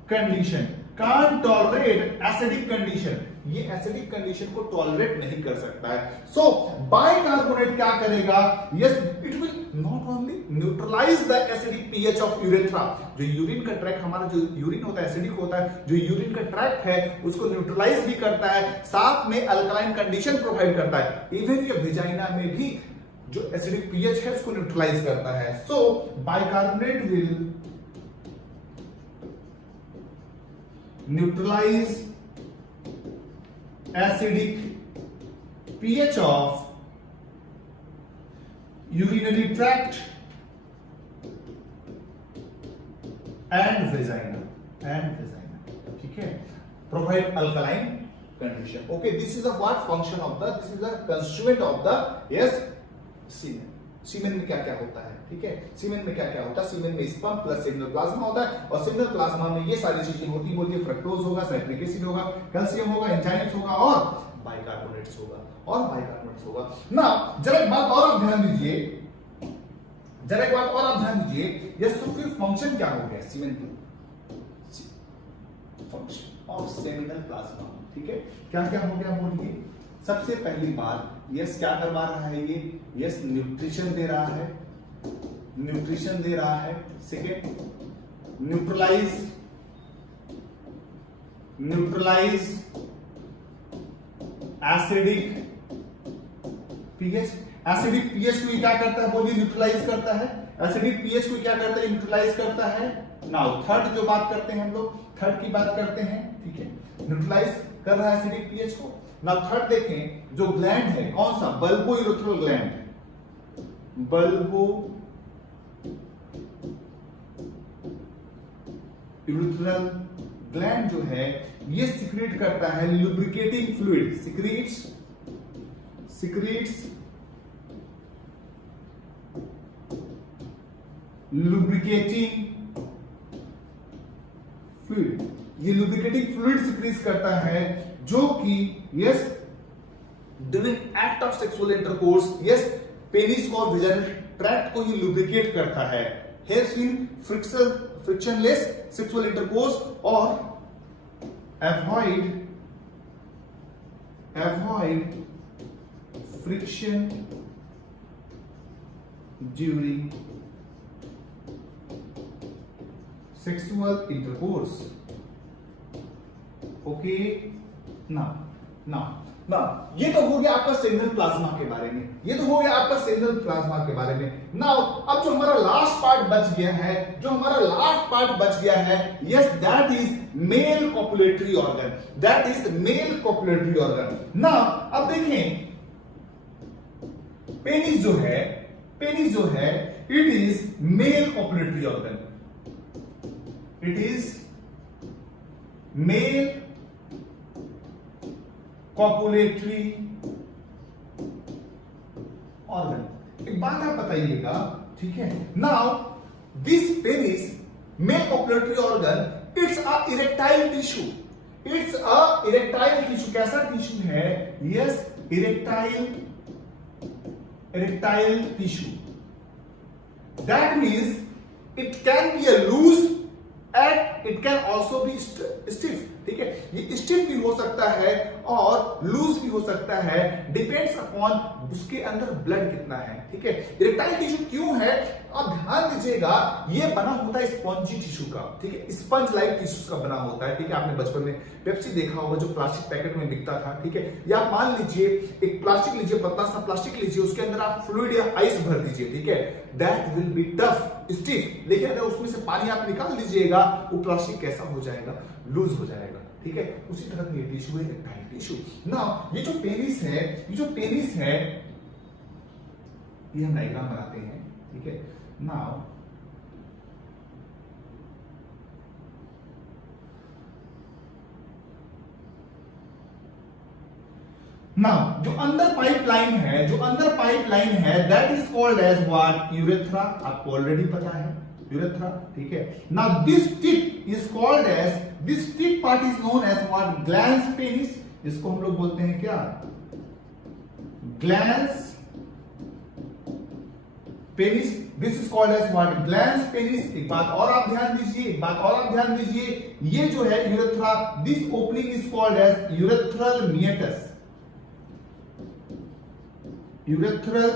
condition, can't tolerate acidic condition, ये एसिडिक कंडीशन को टॉलरेट नहीं कर सकता है। सो बाइकार्बोनेट क्या करेगा? Yes, it will not only neutralise the acidic pH of urethra, जो यूरिन का ट्रैक, हमारा जो यूरिन होता है एसिडिक होता है, जो यूरिन का ट्रैक है उसको न्यूट्रलाइज भी करता है, साथ में अल्कलाइन कंडीशन प्रोवाइड करता है। इवन ये वेजाइना में भी जो एसिडिक पीएच है उसको न्यूट्रलाइज करता है। So bicarbonate will neutralize acidic pH of urinary tract and vagina, ठीक है, provide alkaline condition. Okay, this is the what function of the, this is the constituent of the yes semen. सीमेन में क्या क्या होता है? ठीक है, सीमेन में क्या क्या होता है? सीमेन में स्पर्म प्लस सेमिनल प्लाज्मा होता है, और सेमिनल प्लाज्मा में ये सारी चीजें होती है, फ्रक्टोज होगा, साइट्रिक एसिड होगा, कैल्शियम होगा, एंजाइम्स होगा और बाइकार्बोनेट्स होगा। ना जरा एक बात और आप ध्यान दीजिए, ये तो फिर फंक्शन क्या हो गया सीमेन की? फंक्शन ऑफ सेमिनल प्लाज्मा, ठीक है, क्या क्या हो गया बोलिए? सबसे पहली बात यस क्या करवा रहा है ये? यस न्यूट्रिशन दे रहा है। Second, neutralise acidic pH, acidic pH को क्या करता है बोलिए? न्यूट्रलाइज करता है। एसिडिक पीएच को क्या करता है? न्यूट्रलाइज करता है। नाउ थर्ड जो बात करते हैं हम लोग, थर्ड की बात करते हैं, ठीक है, न्यूट्रलाइज कर रहा है एसिडिक पीएच को। नाउ थर्ड देखें, जो ग्लैंड है कौन सा? Bulbo urethral gland, bulbo urethral gland जो है ये सिक्रेट करता है lubricating fluid, secretes lubricating fluid, ये लुब्रिकेटिंग फ्लूइड सिक्रीट करता है जो कि yes during act of sexual intercourse yes penis और वेजाइनल ट्रैक्ट को ही लुब्रिकेट करता है। Helps in frictionless sexual intercourse और avoid friction during sexual intercourse. Okay, ना ये तो हो गया आपका सेमिनल प्लाज्मा के बारे में, नाउ अब जो हमारा लास्ट पार्ट बच गया है, yes that is male copulatory organ, now अब देखें पेनिस जो है it is male copulatory organ, copulatory organ. एक बात आप बताइएगा, ठीक है, now this penis male copulatory organ it's a erectile tissue, कैसा टिश्यू है? Yes erectile tissue, that means it can be a loose at and it can also be stiff, ठीक है। ये स्टिफ भी हो सकता है और लूज भी हो सकता है, डिपेंड्स अपॉन उसके अंदर ब्लड कितना है, ठीक है। इरेक्टाइल टिश्यू क्यों है, आप ध्यान दीजिएगा, ये बना होता है स्पंजी टिश्यू का, ठीक है, स्पंज लाइक टिश्यू का बना होता है, ठीक है। आपने बचपन में पेप्सी देखा होगा जो प्लास्टिक पैकेट में बिकता था, ठीक है। या आप मान लीजिए एक प्लास्टिक लीजिए, पतला सा प्लास्टिक लीजिए, उसके अंदर आप फ्लूइड या आइस भर दीजिए, ठीक है, that will be tough stiff, लेकिन अगर उसमें से पानी आप निकाल दीजिएगा वो प्लास्टिक कैसा हो जाएगा, लूज हो जाएगा, ठीक है। उसी तरह का ये टिश्यू है इरेक्टाइल टिश्यू। नाउ ये जो पेनिस है, ये जो पेनिस है, ये हम डायग्राम बनाते हैं, ठीक है। नाउ जो अंदर पाइपलाइन है, जो अंदर पाइपलाइन है, that is called as what, urethra. आपको ऑलरेडी पता है यूरेथ्रा, ठीक है। Now this tip is called as, this tip part is known as what, glans penis. इसको हम लोग बोलते हैं क्या, glans penis. This is called as what, glans penis. एक बात और आप ध्यान दीजिए, एक बात और आप ध्यान दीजिए, ये जो है urethra, this opening is called as urethral meatus, urethral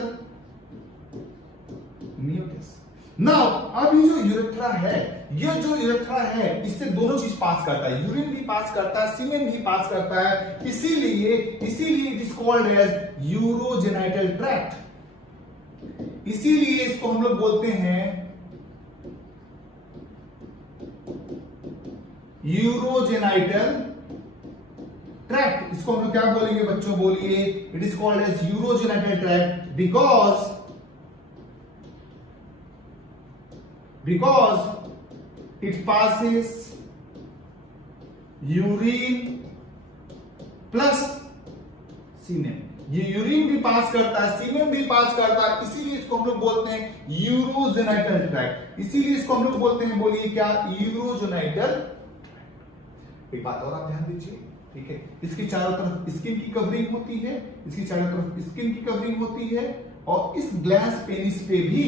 meatus. Now अब ये जो यूरेथ्रा है, ये जो यूरेथ्रा है, इससे दोनों चीज पास करता है, यूरिन भी पास करता है, सीमेन भी पास करता है, इसीलिए it is called as urogenital tract. इसीलिए इसको हम लोग बोलते हैं यूरोजेनाइटल ट्रैक्ट। इसको हम लोग क्या बोलेंगे बच्चों, बोलिए, it is called as urogenital tract because it passes urine plus semen। ये यूरिन भी पास करता है, सीमेन भी पास करता है, इसीलिए इसको हम लोग बोलते हैं यूरोजेनाइटल ट्रैक्ट। इसीलिए इसको हम लोग बोलते हैं, बोलिए क्या, यूरोजेनाइटल ट्रैक्ट। एक बात और आप ध्यान दीजिए, ठीक है, इसकी चारों तरफ स्किन की कवरिंग होती है, इसकी चारों तरफ स्किन की कवरिंग होती है, और इस ग्लैंस पेनिस पे भी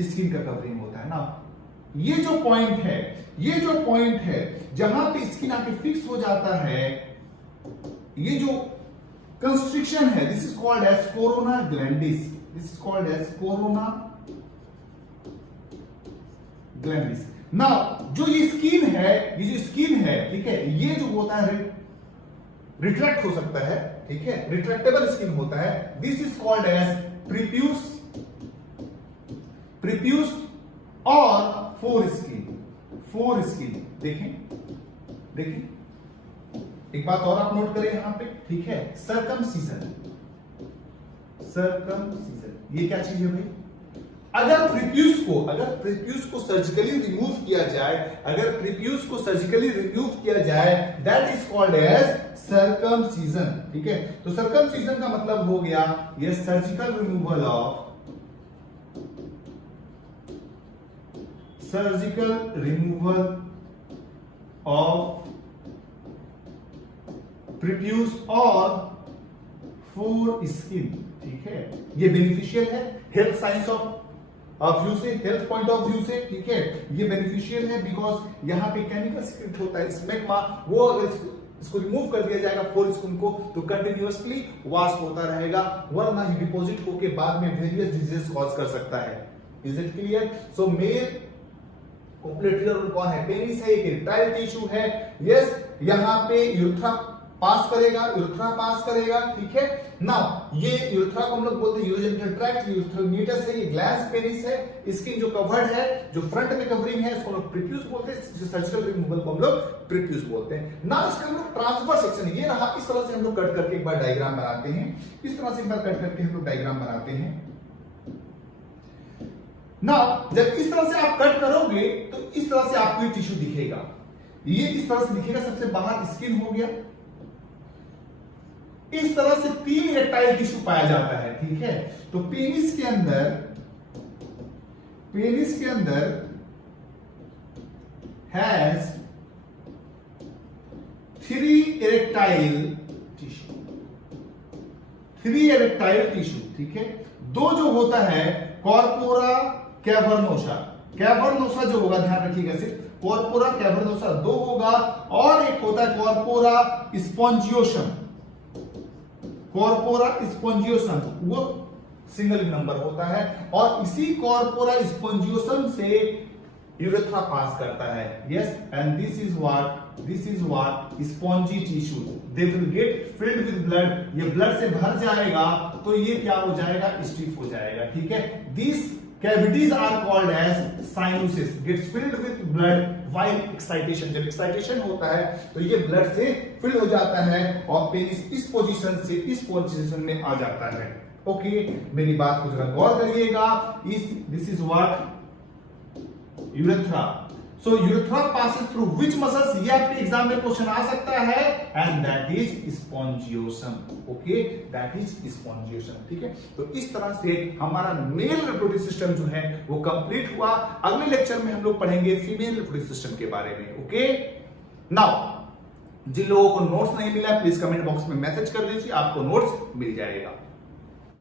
स्किन का कवरिंग होता है ना। ये जो पॉइंट है, ये जो पॉइंट है जहां पे स्किन आके फिक्स हो जाता है, ये जो कंस्ट्रिक्शन है, this is called as corona glandis. This is called as corona glandis. Now जो ये स्किन है, ये जो स्किन है, ठीक है, ये जो होता है रिट्रैक्ट हो सकता है, ठीक है, रिट्रैक्टेबल स्किन होता है। This is called as prepuce, prepuce और फोर स्किन। देखें एक बात और आप नोट करें यहां पे, ठीक है, सर्कमसीजन। ये क्या चीज है भाई, अगर प्रीप्यूस को सर्जिकली रिमूव किया जाए, that is called as circumcision, ठीक है। तो सर्कमसीजन का मतलब हो गया ये सर्जिकल रिमूवल ऑफ प्रीप्यूस और फोर स्किन, ठीक है। ये बेनिफिशियल है हेल्थ साइंस ऑफ व्यू से, हेल्थ पॉइंट ऑफ व्यू से, ठीक है, ये बेनिफिशियल है बिकॉज यहां पे केमिकल सीक्रेट होता है स्मेग्मा, वो अगर इसको रिमूव कर दिया जाएगा फोर स्किन को, तो कंटिन्यूअसली वॉश होता रहेगा, वरना ये डिपॉजिट होके बाद में वेरियस डिजीज कॉज कर सकता है। Is it clear? So male copulatory कौन है, पेनिस है, एक इरेक्टाइल टिश्यू है, यस, यहां पे यूरेथ्रा पास करेगा, ठीक है। नाउ ये यूरेथ्रा को हम लोग बोलते हैं यूरोजेनिटल ट्रैक्ट, यूरेथ्रल मिएटस है, ये ग्लैंस पेनिस है, स्किन जो कवर्ड है, जो फ्रंट में कवरिंग है, इसको हम लोग प्रीप्यूस बोलते हैं, सर्जिकल रिमूवल को हम लोग प्रीप्यूस बोलते हैं। नाउ इसका हम लोग ट्रांसवर्स सेक्शन, ये रहा, इस तरह से हम लोग कट करके एक बार डायग्राम बनाते हैं, इस तरह से एक बार कट करके हम लोग डायग्राम बनाते हैं। नाउ जब इस तरह से आप कट करोगे तो इस तरह से आपको ये टिश्यू दिखेगा, ये इस तरह से दिखेगा, सबसे बाहर स्किन हो गया, इस तरह से 3 इरेक्टाइल टिश्यू पाया जाता है, ठीक है। तो पेनिस के अंदर हैज 3 इरेक्टाइल टिश्यू, ठीक है। 2 जो होता है कॉर्पोरा कैवर्नोसा जो होगा, ध्यान रखिएगा सिर्फ, कॉर्पोरा कैवर्नोसा 2 होगा, और एक होता है कॉर्पोरा स्पॉन्जियोसम, कॉर्पोरा स्पॉन्जियोसम वो सिंगल नंबर होता है, और इसी कॉर्पोरा स्पॉन्जियोसम से यूरेथ्रा पास करता है। Yes, and this is what spongy tissue, they will get filled with blood, ये ब्लड से भर जाएगा तो ये क्या हो जाएगा, स्टिफ हो जाएगा। ठीक है, this cavities are called as sinuses, gets filled with blood while excitation, जब एक्साइटेशन होता है तो ये ब्लड से फिल हो जाता है और पेनिस इस पोजीशन से इस पोजीशन में आ जाता है। ओके, मेरी बात को जरा गौर करिएगा। This is what urethra. So urethra passes through which muscles, ये आपके एग्जाम में क्वेश्चन आ सकता है, and that is spongiosum. Okay, that is spongiosum. ठीक है, तो इस तरह से हमारा मेल रिप्रोडक्टिव सिस्टम जो है वो कंप्लीट हुआ। अगले लेक्चर में हम लोग पढ़ेंगे फीमेल रिप्रोडक्टिव सिस्टम के बारे में। ओके, नाउ जिन लोगों को नोट्स नहीं मिला प्लीज कमेंट बॉक्स में मैसेज कर दीजिए, आपको नोट्स मिल जाएगा।